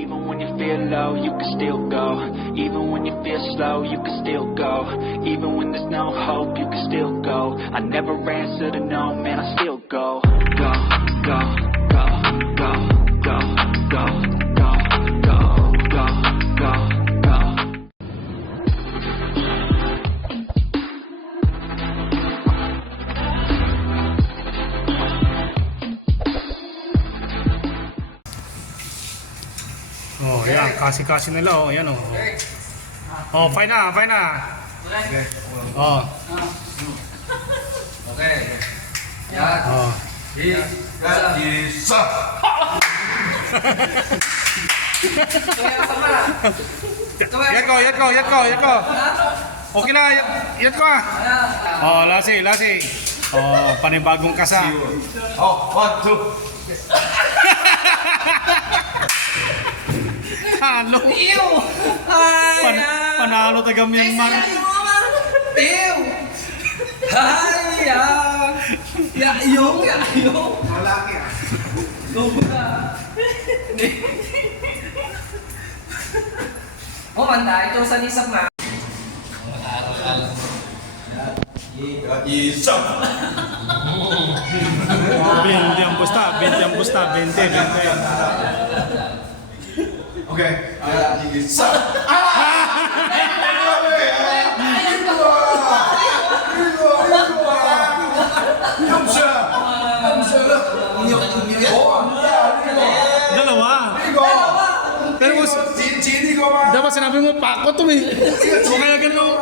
Even when you feel low, you can still go. Even when you feel slow, you can still go. Even when there's no hope, you can still go. I never answer to no, man, I still go. Go, go, go, go, go, go, go, go, go, go, go. Oh, yan, kasi-kasi nila, oh, yan, oh. Oh, fine na, fine na. Okay. Oh, Okay. Yan. oh. Isa. Yan ko, yan ko, yan ko, yan ko. Okay na, yan ko ah. Oh, lasi, lasi. Oh, panibagong kasa. Oh, 1, 2. Talo. Ew! Ay! Panalo taga Myanmar. Ew! Ay! Yung! Malaki ah. Lobo na! Oh, manda. Ito sa nisap na. Isa. 20 ang busta, 20 ang busta, 20, 20. Okay. Isa. Dalawa. Pero mas, dapat sinabi mo, pako to eh. O kaya gano'n,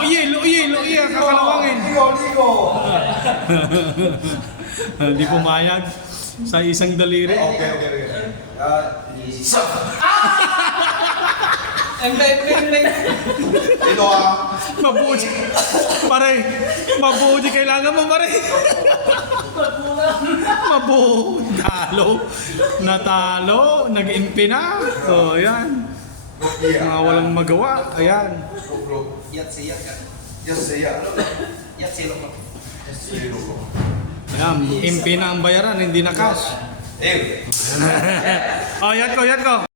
luye, kakalawangin. Hindi pumayag sa isang daliri. Okay. Isa. Ang galing. Ito ah. Mabuti. Pare, mabuti kailangan mo, pare. Mabuti. Natalo, nag-impi na. So, yan. Mga walang magawa. Ayan. Ayan, impi na ang bayaran, hindi na cash. Oh, yan ko.